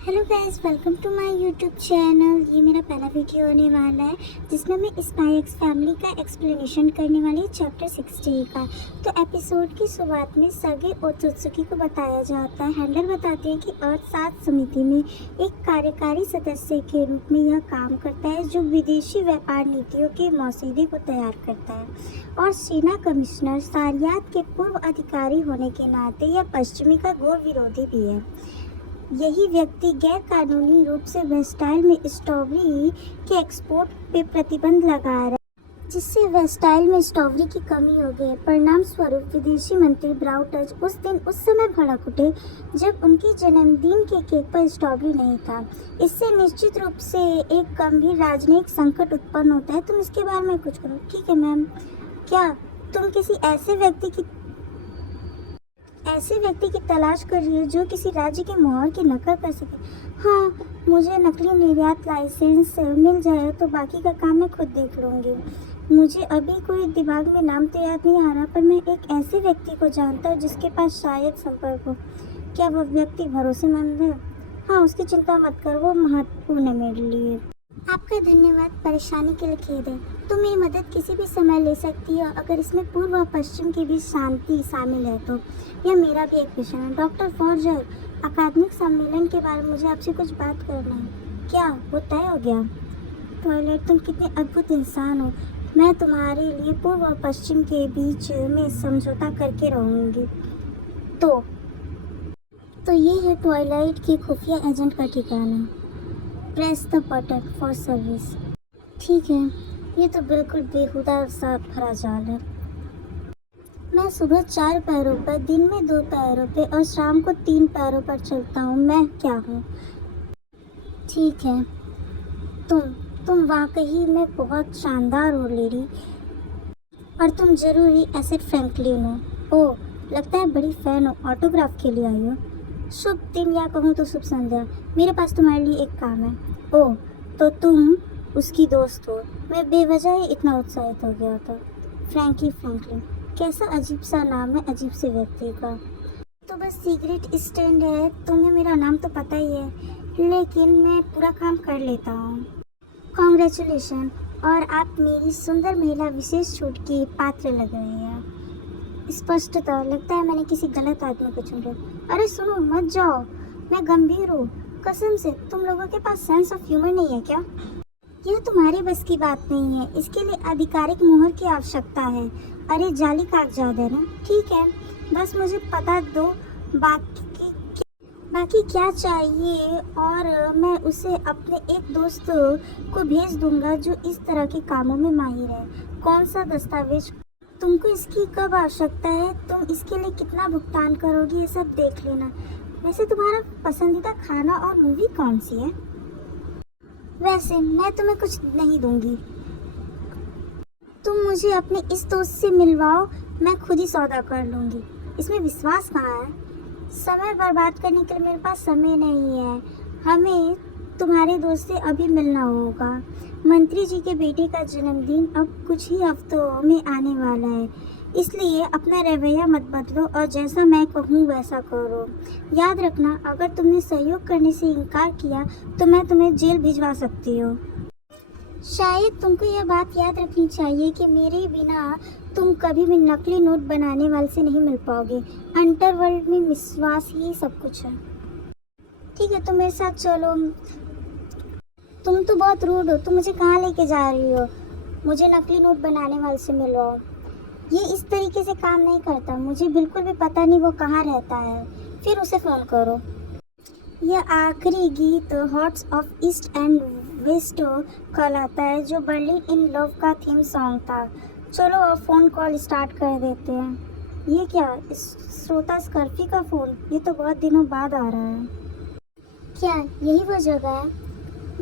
Hello guys, welcome to my YouTube channel. ये मेरा पहला वीडियो होने वाला है जिसमें मैं स्पाई एक्स फैमिली का एक्सप्लेनेशन करने वाली चैप्टर 60 का। तो एपिसोड की शुरुआत में सर्गे ओत्सुकी को बताया जाता है। हैंडलर बताते हैं कि अर्थ 7 समिति में एक कार्यकारी सदस्य के रूप में यह काम करता है जो विदेशी व्यापार नीतियों के मसौदे को तैयार करता है, और सेना कमिश्नर सारियात के पूर्व अधिकारी होने के नाते यह पश्चिमी का घोर विरोधी भी है। यही व्यक्ति गैर कानूनी रूप से वेस्टाइल में स्ट्रॉबेरी के एक्सपोर्ट पे प्रतिबंध लगा रहा है, जिससे वेस्टाइल में स्ट्रॉबेरी की कमी हो गई। परिणाम स्वरूप विदेशी मंत्री ब्राउटज उस समय भड़क उठे जब उनके जन्मदिन के केक पर स्ट्रॉबेरी नहीं था। इससे निश्चित रूप से एक गंभीर राजनयिक संकट उत्पन्न होता है। तुम इसके बारे में कुछ करो। ठीक है मैम। क्या तुम किसी ऐसे व्यक्ति की तलाश कर रही हो जो किसी राज्य की मोहर की नकल कर सके? हाँ, मुझे नकली निर्यात लाइसेंस मिल जाए तो बाकी का काम मैं खुद देख लूँगी। मुझे अभी कोई दिमाग में नाम तो याद नहीं आ रहा, पर मैं एक ऐसे व्यक्ति को जानता हूँ जिसके पास शायद संपर्क हो। क्या वह व्यक्ति भरोसेमंद है? हाँ, उसकी चिंता मत कर, वो महत्वपूर्ण है मेरे लिए। आपका धन्यवाद। परेशानी के लिए खेद है। तुम मेरी मदद किसी भी समय ले सकती हो अगर इसमें पूर्व और पश्चिम के बीच शांति शामिल है तो। यह मेरा भी एक मिशन है। डॉक्टर फॉर्जर, अकादमिक सम्मेलन के बारे में मुझे आपसे कुछ बात करना है। क्या वो तय हो गया? टॉयलेट, तुम कितने अद्भुत इंसान हो। मैं तुम्हारे लिए पूर्व और पश्चिम के बीच में समझौता करके रहूँगी। तो ये है ट्वाइलाइट के खुफिया एजेंट का ठिकाना। Press the button for service. ठीक है, ये तो बिल्कुल बेहुदा सा भरा जाल है। मैं सुबह 4 पैरों पर, दिन में 2 पैरों पे और शाम को 3 पैरों पर चलता हूँ। मैं क्या हूँ? ठीक है, तुम वाकई में बहुत शानदार हो लेडी, और तुम जरूरी एसिड फ्रैंकलिन हो। ओह, लगता है बड़ी फैन हो। ऑटोग्राफ के लिए आई हो। शुभ दिन, या कहूँ तो शुभ संध्या। मेरे पास तुम्हारे लिए एक काम है। ओह, तो तुम उसकी दोस्त हो। मैं बेवजह ही इतना उत्साहित हो गया था। फ्रैंकलिन, कैसा अजीब सा नाम है अजीब से व्यक्ति का। तो बस सीक्रेट स्टैंड है। तुम्हें मेरा नाम तो पता ही है, लेकिन मैं पूरा काम कर लेता हूँ। कॉन्ग्रेचुलेशन, और आप मेरी सुंदर महिला विशेष छूट की पात्र लग रही है। स्पष्टतः लगता है मैंने किसी गलत आदमी को चुन लिया। अरे सुनो, मत जाओ, मैं गंभीर हूँ। कसम से, तुम लोगों के पास सेंस ऑफ ह्यूमर नहीं है क्या? यह तुम्हारी बस की बात नहीं है। इसके लिए आधिकारिक मोहर की आवश्यकता है। अरे जाली कागजात है ना। ठीक है, बस मुझे पता दो बाकी क्या चाहिए, और मैं उसे अपने एक दोस्त को भेज दूंगा जो इस तरह के कामों में माहिर है। कौन सा दस्तावेज? तुमको इसकी कब आवश्यकता है? तुम इसके लिए कितना भुगतान करोगी, ये सब देख लेना। वैसे तुम्हारा पसंदीदा खाना और मूवी कौन सी है? वैसे मैं तुम्हें कुछ नहीं दूंगी। तुम मुझे अपने इस दोस्त से मिलवाओ, मैं खुद ही सौदा कर लूंगी। इसमें विश्वास कहाँ है? समय बर्बाद करने के लिए मेरे पास समय नहीं है। हमें तुम्हारे दोस्त से अभी मिलना होगा। मंत्री जी के बेटे का जन्मदिन अब कुछ ही हफ्तों में आने वाला है, इसलिए अपना रवैया मत बदलो और जैसा मैं कहूँ वैसा करो। याद रखना, अगर तुमने सहयोग करने से इनकार किया तो मैं तुम्हें जेल भिजवा सकती हूँ। शायद तुमको यह बात याद रखनी चाहिए कि मेरे बिना तुम कभी भी नकली नोट बनाने वाले से नहीं मिल पाओगे। अंडरवर्ल्ड में विश्वास ही सब कुछ है। ठीक है, तुम मेरे साथ चलो। तुम तो बहुत रूड हो। तुम मुझे कहाँ लेके जा रही हो? मुझे नकली नोट बनाने वाले से मिलवाओ। ये इस तरीके से काम नहीं करता। मुझे बिल्कुल भी पता नहीं वो कहाँ रहता है। फिर उसे फ़ोन करो। यह आखिरी गीत Hearts of East and West कहलाता है, जो बर्लिन इन लव का थीम सॉन्ग था। चलो अब फ़ोन कॉल स्टार्ट कर देते हैं। ये क्या? श्रोता स्कर्फी का फ़ोन? ये तो बहुत दिनों बाद आ रहा है। क्या यही वो जगह है?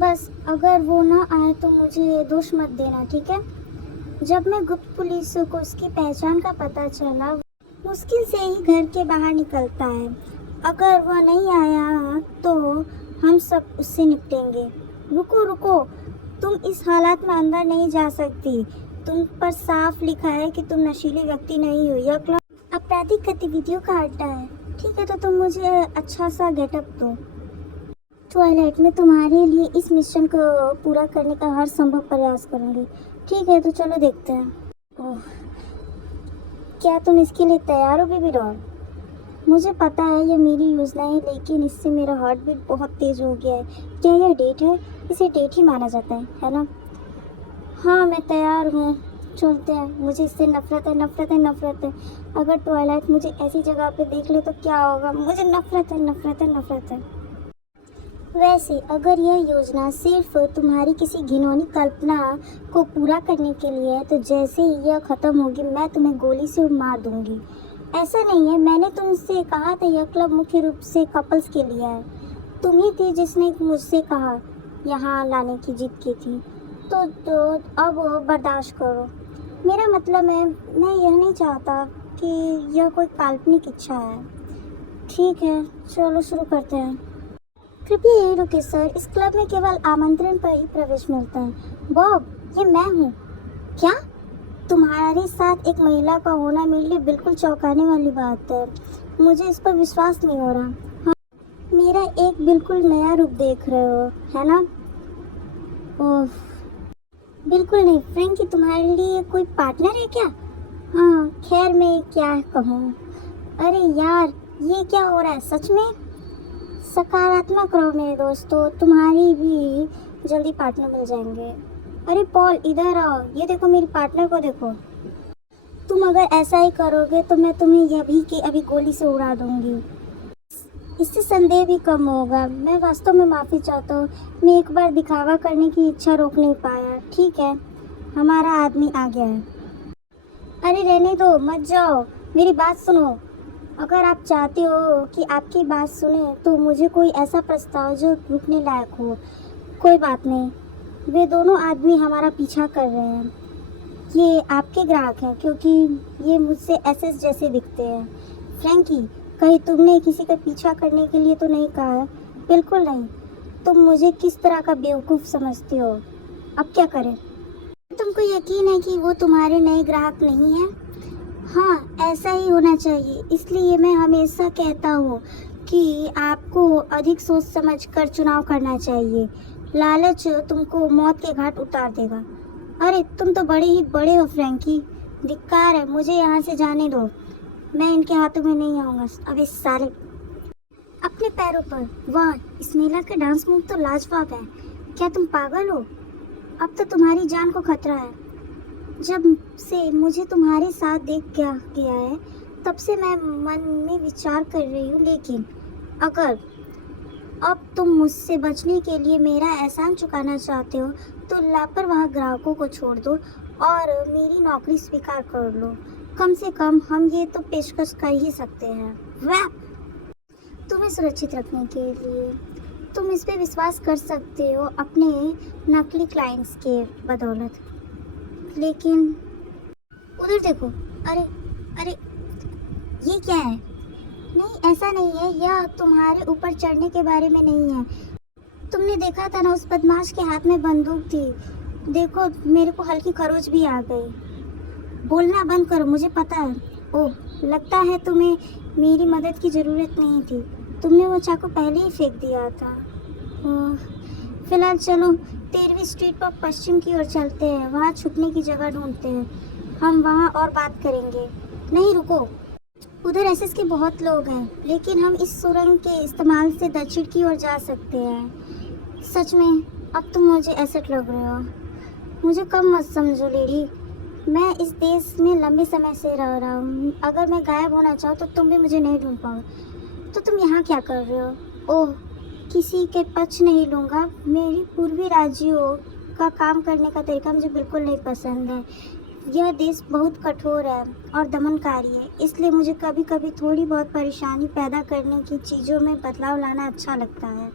बस अगर वो ना आए तो मुझे दोष मत देना, ठीक है? जब मैं गुप्त पुलिस को उसकी पहचान का पता चला, मुश्किल से ही घर के बाहर निकलता है। अगर वह नहीं आया तो हम सब उससे निपटेंगे। रुको, तुम इस हालात में अंदर नहीं जा सकती। तुम पर साफ लिखा है कि तुम नशीली व्यक्ति नहीं हो। यह क्लब आपराधिक गतिविधियों का अड्डा है। ठीक है, तो तुम मुझे अच्छा सा गेटअप दो। ट्वाइलाइट, मैं तुम्हारे लिए इस मिशन को पूरा करने का हर संभव प्रयास करूंगी। ठीक है, तो चलो देखते हैं। ओह, क्या तुम इसके लिए तैयार हो बेबी डॉल? मुझे पता है ये मेरी योजना है, लेकिन इससे मेरा हार्ट बीट बहुत तेज हो गया है। क्या यह डेट है? इसे डेट ही माना जाता है ना? हाँ, मैं तैयार हूँ। चलते हैं। मुझे इससे नफरत है, नफरत है, नफरत है। अगर ट्वाइलाइट मुझे ऐसी जगह पे देख ले तो क्या होगा? मुझे नफरत है, नफरत है, नफरत है। वैसे अगर यह योजना सिर्फ तुम्हारी किसी घिनौनी कल्पना को पूरा करने के लिए है, तो जैसे ही यह खत्म होगी मैं तुम्हें गोली से मार दूंगी। ऐसा नहीं है, मैंने तुमसे कहा था यह क्लब मुख्य रूप से कपल्स के लिए है। तुम ही थी जिसने मुझसे कहा यहाँ लाने की जिद की थी। तो अब बर्दाश्त करो। मेरा मतलब है, मैं यह नहीं चाहता कि यह कोई काल्पनिक इच्छा है। ठीक है, चलो शुरू करते हैं। कृपया यही रुके सर, इस क्लब में केवल आमंत्रण पर ही प्रवेश मिलता है। बॉब, ये मैं हूँ। क्या? तुम्हारे साथ एक महिला का होना मेरे लिए बिल्कुल चौंकाने वाली बात है। मुझे इस पर विश्वास नहीं हो रहा। हाँ, मेरा एक बिल्कुल नया रूप देख रहे हो, है ना? ओह, बिल्कुल नहीं। फ्रैंकी, तुम्हारे लिए कोई पार्टनर है क्या? हाँ, खैर मैं क्या कहूँ। अरे यार, ये क्या हो रहा है सच में? सकारात्मक रहो मेरे दोस्तों, तुम्हारी भी जल्दी पार्टनर मिल जाएंगे। अरे पॉल, इधर आओ। ये देखो, मेरी पार्टनर को देखो। तुम अगर ऐसा ही करोगे तो मैं तुम्हें यह भी कि अभी गोली से उड़ा दूंगी। इससे संदेह भी कम होगा। मैं वास्तव में माफ़ी चाहता हूँ। मैं एक बार दिखावा करने की इच्छा रोक नहीं पाया। ठीक है, हमारा आदमी आ गया है। अरे रहने दो, मत जाओ, मेरी बात सुनो। अगर आप चाहते हो कि आपकी बात सुने तो मुझे कोई ऐसा प्रस्ताव जो रुकने लायक हो। कोई बात नहीं, वे दोनों आदमी हमारा पीछा कर रहे हैं। ये आपके ग्राहक हैं क्योंकि ये मुझसे एसएस जैसे दिखते हैं। फ्रैंकी, कहीं तुमने किसी का पीछा करने के लिए तो नहीं कहा है? बिल्कुल नहीं। तुम मुझे किस तरह का बेवकूफ़ समझते हो? अब क्या करें? तुमको यकीन है कि वो तुम्हारे नए ग्राहक नहीं हैं? हाँ, ऐसा ही होना चाहिए। इसलिए मैं हमेशा कहता हूँ कि आपको अधिक सोच समझ कर चुनाव करना चाहिए। लालच तुमको मौत के घाट उतार देगा। अरे तुम तो बड़े ही बड़े हो फ्रैंकी। धिक्कार है, मुझे यहाँ से जाने दो। मैं इनके हाथों में नहीं आऊँगा। अबे साले, अपने पैरों पर। वाह, इस महिला का डांस मूव तो लाजवाब है। क्या तुम पागल हो? अब तो तुम्हारी जान को खतरा है। जब से मुझे तुम्हारे साथ देख गया है तब से मैं मन में विचार कर रही हूँ, लेकिन अगर अब तुम मुझसे बचने के लिए मेरा एहसान चुकाना चाहते हो तो लापरवाह ग्राहकों को छोड़ दो और मेरी नौकरी स्वीकार कर लो। कम से कम हम ये तो पेशकश कर ही सकते हैं। वाह, तुम्हें सुरक्षित रखने के लिए तुम इस पे विश्वास कर सकते हो अपने नकली क्लाइंट्स के बदौलत। लेकिन उधर देखो। अरे अरे, ये क्या है? नहीं, ऐसा नहीं है। यह तुम्हारे ऊपर चढ़ने के बारे में नहीं है। तुमने देखा था ना, उस बदमाश के हाथ में बंदूक थी। देखो, मेरे को हल्की खरोच भी आ गई। बोलना बंद करो, मुझे पता है। ओह, लगता है तुम्हें मेरी मदद की ज़रूरत नहीं थी। तुमने वो चाकू पहले ही फेंक दिया था। ओह, फिलहाल चलो 13वीं स्ट्रीट पर पश्चिम की ओर चलते हैं। वहाँ छुपने की जगह ढूंढते हैं। हम वहाँ और बात करेंगे। नहीं, रुको। उधर एसएस के बहुत लोग हैं, लेकिन हम इस सुरंग के इस्तेमाल से दक्षिण की ओर जा सकते हैं। सच में, अब तुम मुझे एसेट लग रहे हो। मुझे कम मत समझो लेडी। मैं इस देश में लंबे समय से रह रहा हूँ। अगर मैं गायब होना चाहूँ तो तुम भी मुझे नहीं ढूंढ पाओगे। तो तुम यहाँ क्या कर रहे हो? ओह, किसी के पक्ष नहीं लूँगा। मेरी पूर्वी राज्यों का काम करने का तरीका मुझे बिल्कुल नहीं पसंद है। यह देश बहुत कठोर है और दमनकारी है, इसलिए मुझे कभी कभी थोड़ी बहुत परेशानी पैदा करने की चीज़ों में बदलाव लाना अच्छा लगता है।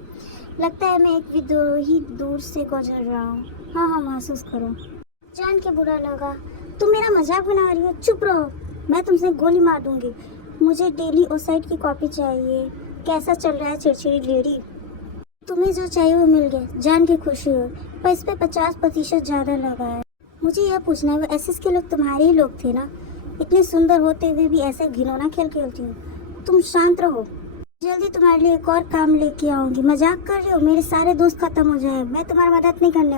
लगता है मैं एक विद्रोही दूर से गुजर रहा हूँ। हाँ हाँ, महसूस करो। जान के बुरा लगा। तुम मेरा मजाक बना रही हो? चुप रहो, मैं तुमसे गोली मार दूंगी। मुझे डेली ओसाइट की कॉपी चाहिए। कैसा चल रहा है चिड़चिड़ी लेडी? तुम्हें जो चाहिए वो मिल गया, जान के खुशी हो, पर इस पे 50% ज़्यादा लगा है। मुझे यह पूछना है, वो एसएस के लोग तुम्हारे ही लोग थे ना? इतने सुंदर होते हुए भी ऐसे घिनौना खेल खेलती हो। तुम शांत रहो। जल्दी तुम्हारे लिए एक और काम लेके आऊंगी। मजाक कर रही हो? मेरे सारे दोस्त खत्म हो जाए, मैं तुम्हारी मदद नहीं करने